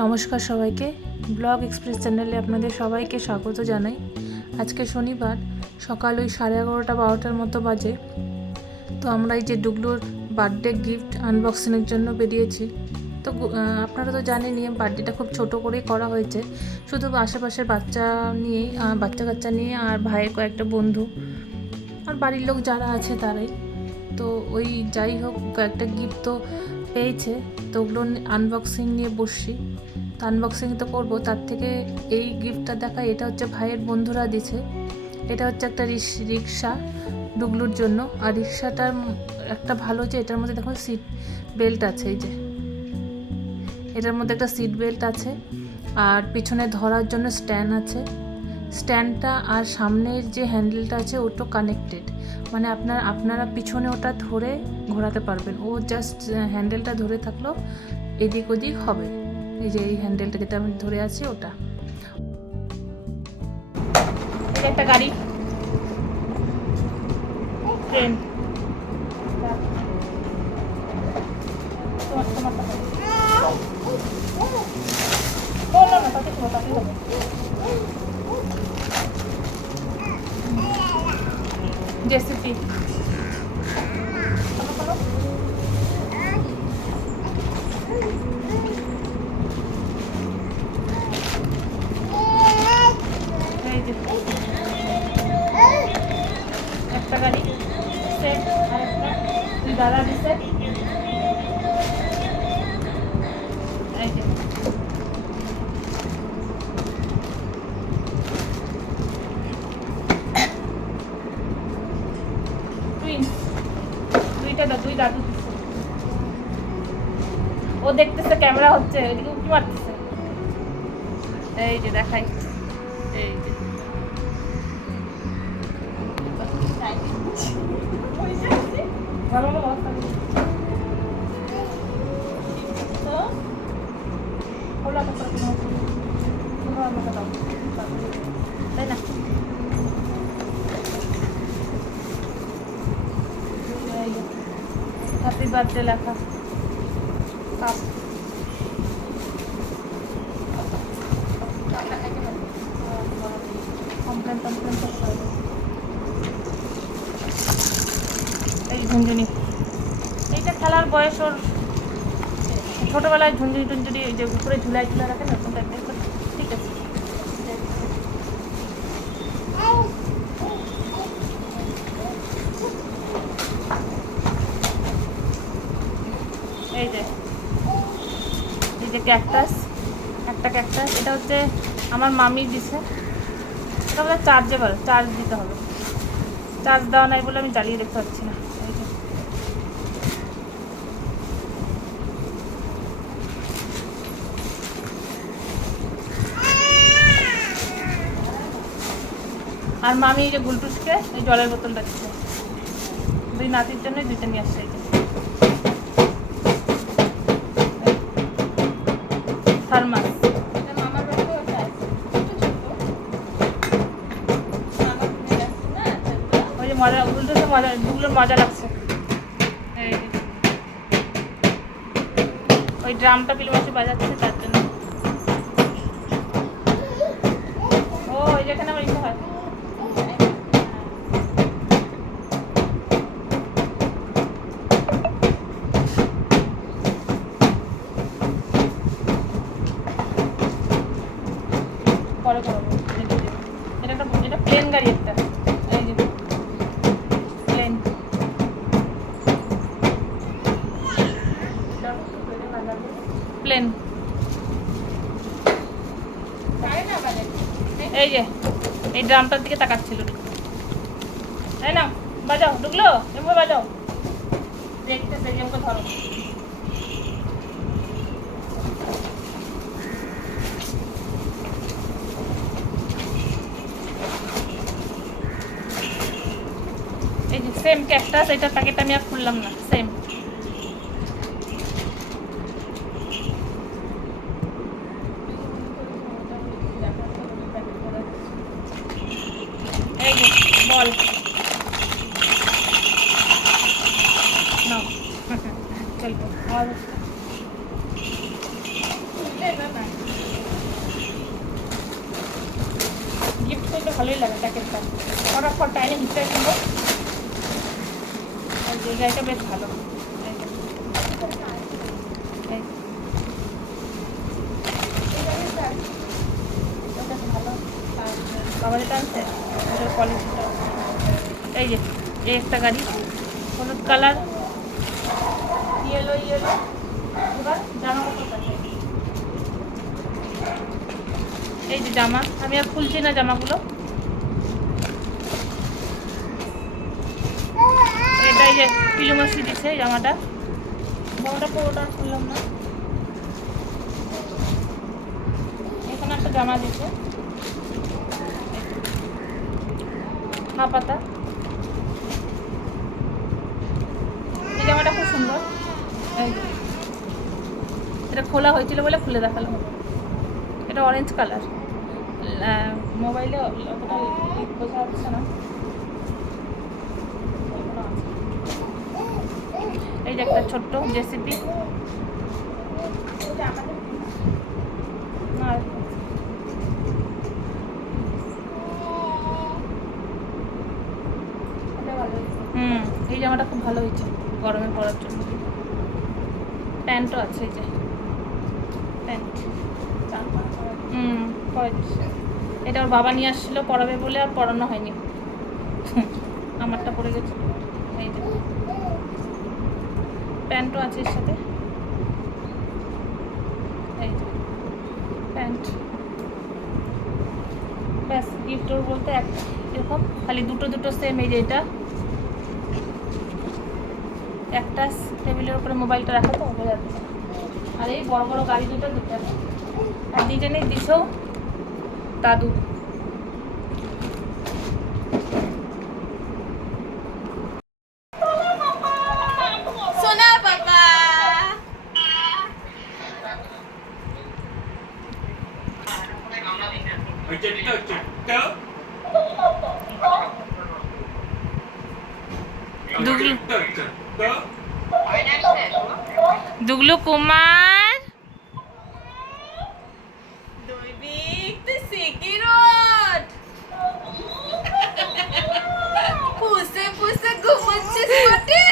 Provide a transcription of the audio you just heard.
নমস্কার সবাইকে, blog express চ্যানেলে আপনাদের সবাইকে স্বাগত জানাই। আজকে শনিবার সকাল ওই 11:30-12টার মতো বাজে। তো আমরা এই যে ডুগলুর বার্থডে গিফট আনবক্সিংয়ের জন্য বেরিয়েছি। তো আপনারা তো জানেনই বার্থডেটা খুব ছোট করেই করা হয়েছে, শুধু আশেপাশের বাচ্চা কাচ্চা নিয়ে আর ভাইয়ের কয়েকটা বন্ধু আর বাড়ির লোক যারা আছে তারাই। তো ওই যাই হোক কয়েকটা গিফট তো পেয়েছে, তো ওগুলো আনবক্সিং নিয়ে বসছি। তো আনবক্সিং তো করবো, তার থেকে এই গিফটটা দেখা, এটা হচ্ছে ভাইয়ের বন্ধুরা দিছে। এটা হচ্ছে একটা রিক্সা ডুগলুর জন্য। আর রিক্সাটার একটা ভালো যে এটার মধ্যে দেখুন সিট বেল্ট আছে, এই যে এটার মধ্যে একটা সিট বেল্ট আছে, আর পিছনে ধরার জন্য স্ট্যান্ড আছে। স্ট্যান্ডটা আর সামনের যে হ্যান্ডেলটা আছে ওটা কানেক্টেড, মানে আপনারা পিছনে ওটা ধরে ঘোরাতে পারবেন। ও জাস্ট হ্যান্ডেলটা ধরে থাকলেও এদিক ওদিক হবে। এই যে এই হ্যান্ডেলটা যেটা আমি ধরে আছি ওটা। এটা একটা গাড়ি, ট্রেন। জেসিপি, একটা গাড়ি সেট, আরেকটা দুই দাদা দিছে। এই যে দুই দাদু দিছে। ও দেখতেছে ক্যামেরা হচ্ছে, ওইদিকে উঁকি মারতেছে। এই যে দেখাই, এই যে ভালো অবস্থা তো ওলা তো তাই না। হ্যাপি বার্থডে লেখা কাপ। এই ঝুনঝুনি, এইটা খেলার বয়স ওর। ছোটবেলায় ঝুনঝুনি টুনঝুনি এই যে উপরে ঝুলাই রাখে না, ঠিক আছে। এই যে ক্যাকটাস, একটা ক্যাকটাস। এটা হচ্ছে আমার মামি দিছে। এটা বলে চার্জেবল, চার্জ দিতে হবে। চার্জ দেওয়া নাই বলে আমি জ্বালিয়ে দেখতে পাচ্ছি না। আর মামি এই যে গুলটুসকে এই জলের বোতলটা দিচ্ছে, দুই নাতির জন্য দুইটা নিয়ে আসছে। থার্মাস, ওই যে মজা গুলটুসে মজা, গুলোর মজা লাগছে। ওই ড্রামটা পিলমাসে বাজাচ্ছে তার জন্য। ও ওই যেখানে আমার ইচ্ছা হয়। পরে করবো। এটা প্লেন গাড়ি একটা, এই যে প্লেন। প্লেন এই যে এই ড্রামটার দিকে তাকাচ্ছিল, তাই না। বাজাও ঢুকলো, এভাবে বাজাও, দেখতেছে এমকে ধরো। এই যে সেম ক্যাকটাস, এটার প্যাকেট আমি আর খুললাম না, সেম। এই যে বল নাও, চলবে। ভালোই লাগে প্যাকেটটা। ফটাফট টাইনে হিটটা কিনবো। আর এই গাড়িটা বেশ ভালো। ভালো বাবা যেটা আনছে ওটার কোয়ালিটিটা। এই যে এই একটা গাড়ি হলুদ কালার, ইয়েলো ইয়েলো। এবার জামা কাপড় আছে, এই যে জামা, আমি আর খুলছি না জামাগুলো। এটা এই যে পিলু মাসি দিচ্ছে জামাটা, জামাটা পুরোটা খুললাম না। এখানে একটা জামা দিচ্ছে হা পাতা, এই জামাটা খুব সুন্দর। এই যে এটা খোলা হয়েছিল বলে খুলে দেখালাম। এটা অরেঞ্জ কালার, মোবাইলে অতটা বোঝা যাচ্ছে না। এই যে একটা ছোট্ট জেসিপি, এই জামাটা খুব ভালো হয়েছে গরমে পরার জন্য। প্যান্টও আছে, এই যে প্যান্ট। এটা ওর বাবা নিয়ে আসছিল পরাবে বলে, আর পরানো হয়নি। আমারটা পরে গেছে। এই যে প্যান্টও আছে এর সাথে, এই যে প্যান্ট। ব্যাস গিফট ওর বলতে এরকম খালি দুটো দুটো সেম। এই যে এটা একটা টেবিলের উপরে মোবাইলটা রাখা তো বোঝা যাচ্ছে। আর এই বড় বড় গাড়ি দুটো দুটো, আর ডিজাইনের দিছেও দাদু। সোনা বাবা দুগলু কুমার দৈবিক সিকিরট পুষে পুষে ঘুমোচ্ছিস বটে।